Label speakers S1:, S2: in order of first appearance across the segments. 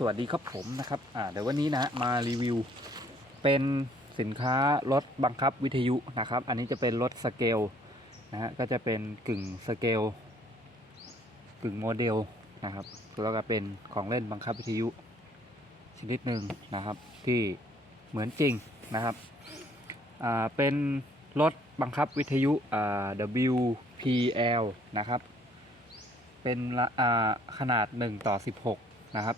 S1: สวัสดีครับผมนะครับอ่าเดี๋ยววันนี้นะฮะมารีวิว เป็นสินค้ารถบังคับวิทยุนะครับ อันนี้จะเป็นรถสเกลนะฮะก็จะเป็นกึ่งสเกลกึ่งโมเดลนะครับแล้วก็เป็นของเล่นบังคับวิทยุชนิดหนึ่งนะครับ ที่เหมือนจริงนะครับอ่าเป็นรถบังคับวิทยุอ่า WPL นะครับเป็นอ่าขนาด 1 ต่อ 16 นะครับ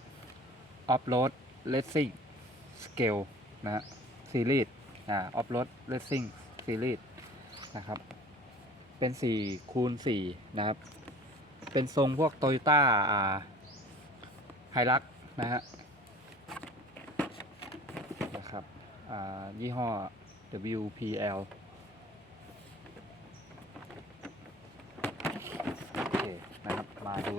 S1: Off-road Racing Scale นะฮะ Series อ่า Off-road Racing Series นะครับ เป็น4คูณ4นะครับ เป็นทรงพวก Toyota อ่าไฮรักนะฮะนะครับอ่ายี่ห้อ WPL โอเคนะครับ มาดู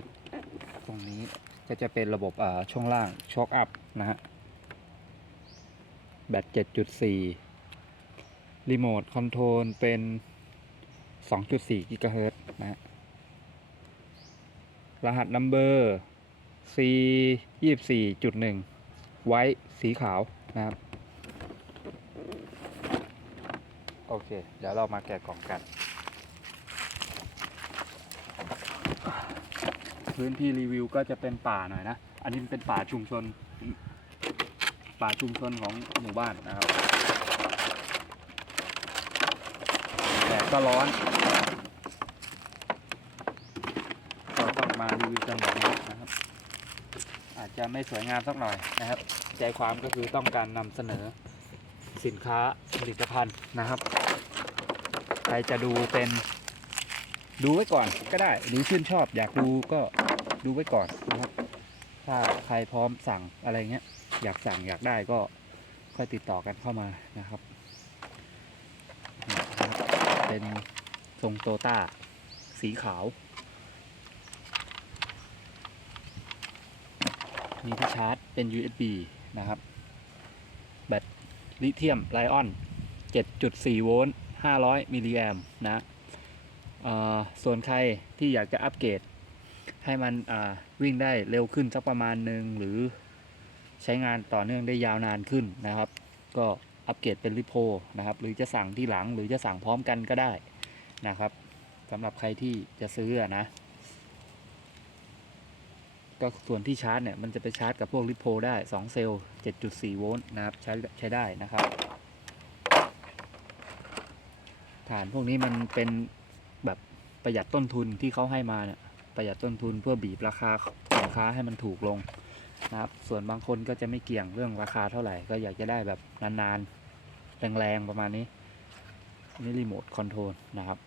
S1: ตรงนี้ ก็จะเป็นระบบช่วงล่างช็อคอัพนะฮะ แบต 7.4 รีโมทคอนโทรลเป็น 2.4 กิกะเฮิรตซ์นะฮะ รหัสนัมเบอร์ C 24.1 ไว้สีขาวนะครับ โอเค เดี๋ยวเรามาแกะกล่องกัน พื้นที่รีวิวก็จะเป็นป่าหน่อยนะ อันนี้เป็นป่าชุมชน ป่าชุมชนของหมู่บ้านนะครับแต่ก็ร้อนก็ต้องมารีวิวกันแบบนี้นะครับ อาจจะไม่สวยงามสักหน่อยนะครับ ใจความก็คือต้องการนำเสนอสินค้าผลิตภัณฑ์นะครับ ใครจะดูเป็นดูไว้ก่อนก็ได้ หรือชื่นชอบอยากดูก็ ดูไว้ก่อนนะครับ ถ้าใครพร้อมสั่งอะไรเงี้ย อยากสั่งอยากได้ก็ค่อยติดต่อกันเข้ามานะครับ เป็นทรงโตต้า สีขาว มีที่ชาร์จเป็น USB นะครับ แบตลิเธียมไลออน 7.4 โวลต์ 500 มิลลิแอมนะส่วนใครที่อยากจะอัปเกรด ให้มันวิ่งได้เร็วขึ้นสักประมาณหนึ่งหรือใช้งานต่อเนื่องได้ยาวนานขึ้นนะครับ ก็อัปเกรดเป็นริโพนะครับ หรือจะสั่งที่หลังหรือจะสั่งพร้อมกันก็ได้นะครับสำหรับใครที่จะซื้อนะ ก็ส่วนที่ชาร์จเนี่ยมันจะไปชาร์จกับพวกริโพได้ 2 เซลล์ 7.4 โวลต์นะครับใช้ใช้ได้นะครับฐานพวกนี้มันเป็นแบบประหยัดต้นทุนที่เขาให้มาเนี่ย ประหยัดต้นทุนเพื่อบีบราคาสินค้าให้มันถูกลงนะครับ ส่วนบางคนก็จะไม่เกี่ยงเรื่องราคาเท่าไหร่ ก็อยากจะได้แบบนานๆ แรงๆ ประมาณนี้ นี่รีโมทคอนโทรลนะครับ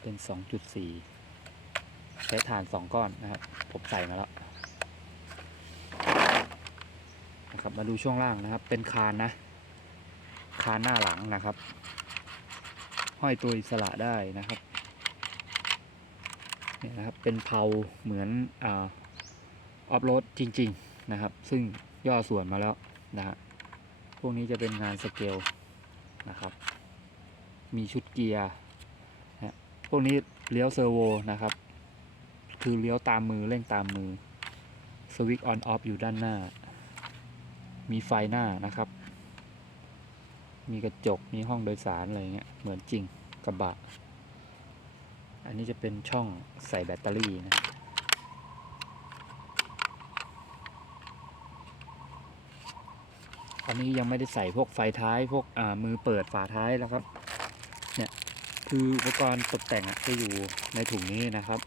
S1: เป็น 2.4 ใช้ฐาน 2 ก้อนนะครับ ผมใส่มาแล้วนะครับ มาดูช่วงล่างนะครับ เป็นคานนะ คานหน้าหลังนะครับ ห้อยตัวอิสระได้นะครับ เนี่ยนะครับ เป็นเพลาเหมือนออฟโรดจริง ๆนะครับ ซึ่งย่อส่วนมาแล้วนะฮะพวกนี้จะเป็นงานสเกลนะครับ มีชุดเกียร์นะฮะพวกนี้เลี้ยวเซอร์โวนะครับ คือเลี้ยวตามมือเร่งตามมือสวิตช์ออนออฟอยู่ด้านหน้า มีไฟหน้านะครับ มีกระจก มีห้องโดยสารอะไรเงี้ย เหมือนจริงกระบะ อันนี้จะเป็นช่องใส่แบตเตอรี่นะอันนี้ยังไม่ได้ใส่พวกไฟท้ายพวกมือเปิดฝาท้ายแล้วครับ เนี่ยคืออุปกรณ์ตกแต่งจะอยู่ในถุงนี้นะครับ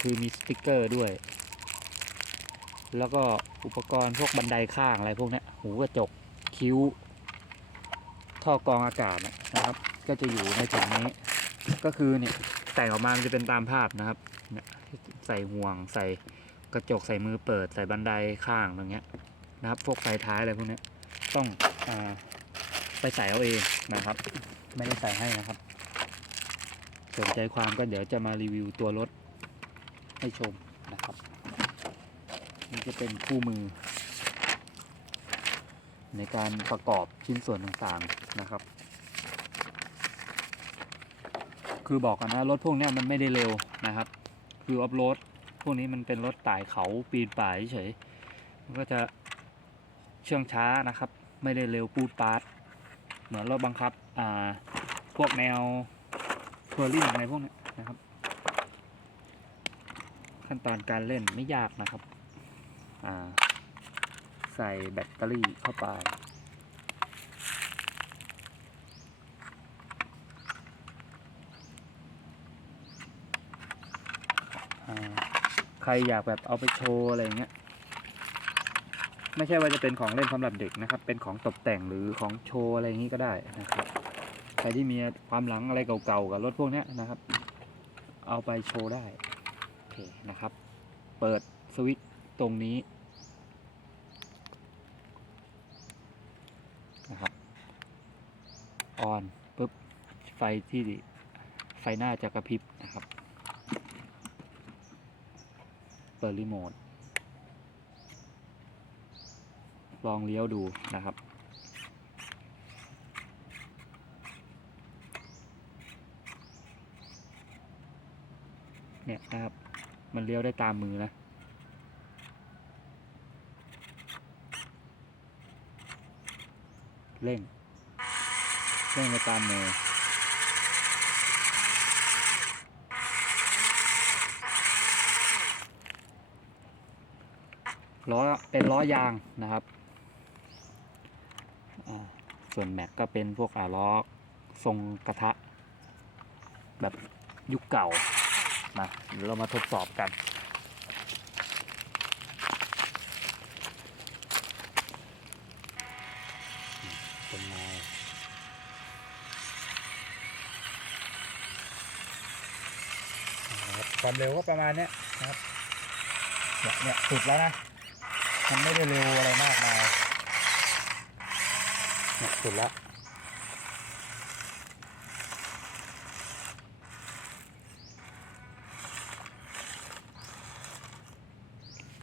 S1: คือมีสติกเกอร์ด้วย แล้วก็อุปกรณ์พวกบันไดข้างอะไรพวกนี้หูกระจกคิ้ว ท่อกรองอากาศนะครับ ก็จะอยู่ในถุงนี้ ก็คือเนี่ย แต่ออกมามันจะเป็นตามภาพนะครับเนี่ยใส่ห่วงใส่กระจกใส่มือเปิด ใส่บันไดข้างอย่างเงี้ยนะครับพวกไฟท้ายอะไรพวกนี้ต้องอไปใส่เอาเองนะครับ ไม่ได้ใส่ให้นะครับ สนใจความก็เดี๋ยวจะมารีวิวตัวรถให้ชมนะครับนี่จะเป็นคู่มือ ในการประกอบชิ้นส่วนต่างๆนะครับ คือบอกกันนะรถพวกนี้มันไม่ได้เร็วนะครับ คือออฟโรดพวกนี้มันเป็นรถไต่เขาปีนป่ายเฉยมันก็จะเชื่องช้านะครับ ไม่ได้เร็วปูดปาดเหมือนรถบังคับอ่าพวกแนวทัวริ่งอะไรพวกนี้นะครับ ขั้นตอนการเล่นไม่ยากนะครับ ใส่แบตเตอรี่เข้าไป ใครอยากแบบเอาไปโชว์อะไรอย่างเงี้ย ไม่ใช่ว่าจะเป็นของเล่นสำหรับเด็กนะครับ เป็นของตกแต่งหรือของโชว์อะไรอย่างงี้ก็ได้นะครับ ใครที่มีความหลังอะไรเก่าๆกับรถพวกนี้นะครับ เอาไปโชว์ได้โอเคนะครับ เปิดสวิตช์ตรงนี้นะครับออนปุ๊บไฟที่ไฟหน้าจะกระพริบนะครับ เปิดรีโมทลองเลี้ยวดูนะครับ เนี่ยนะครับ มันเลี้ยวได้ตามมือนะเร่งเร่งไปตามมือ ล้อเป็นล้อยางนะครับ ส่วนแม็กก็เป็นพวกอ่าล้อทรงกระทะ แบบยุคเก่ามาเดี๋ยวเรามาทดสอบกันเป็นไงนะครับความเร็วก็ประมาณเนี้ยนะครับเนี่ยเนี่ยสุดแล้วนะ มันไม่ได้เร็วอะไรมากมายเนี่ยสุดแล้ว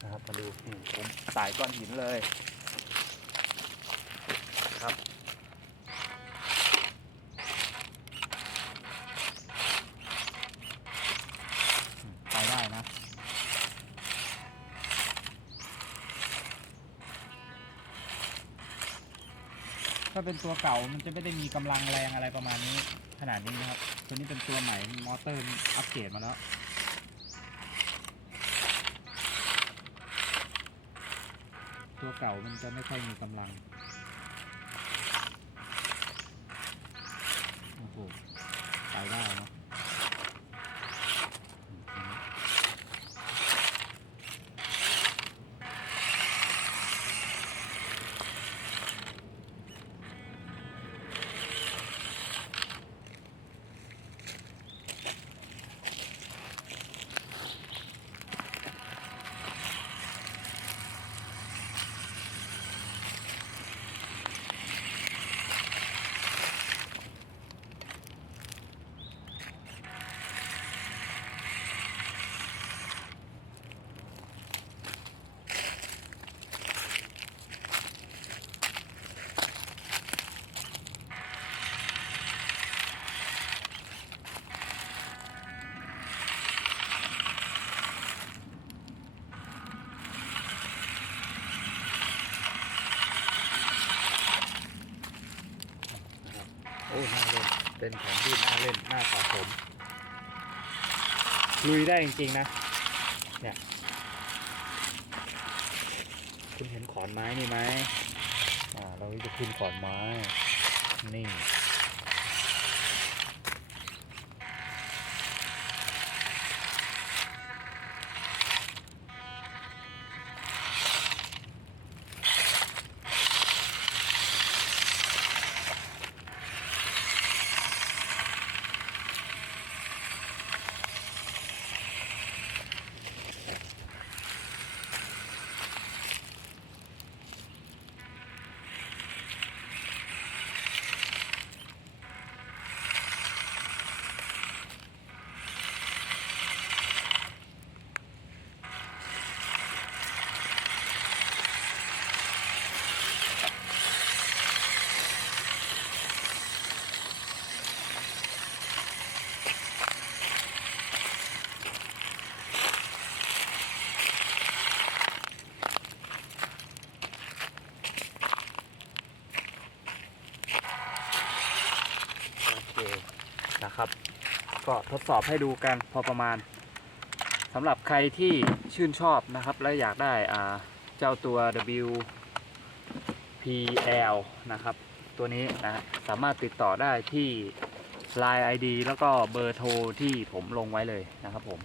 S1: นะครับมาดูผมสายก้อนหินเลยครับ ถ้าเป็นตัวเก่ามันจะไม่ได้มีกำลังแรงอะไรประมาณนี้ ขนาดนี้นะครับ ตัวนี้เป็นตัวใหม่มอเตอร์อัปเกรดมาแล้ว ตัวเก่ามันจะไม่ค่อยมีกำลัง โอ้น่าเล่น เป็นของที่น่าเล่น น่าสะสม ลุยได้จริงๆนะ เนี่ย คุณเห็นขอนไม้นี่ไหมอ่า เราจะขึ้นขอนไม้ นี่ น นะครับ ก็ทดสอบให้ดูกันพอประมาณสำหรับใครที่ชื่นชอบนะครับ และอยากได้เจ้าตัว WPL นะครับ ตัวนี้นะฮะสามารถติดต่อได้ที่ Line ID แล้วก็เบอร์โทรที่ผมลงไว้เลยนะครับผม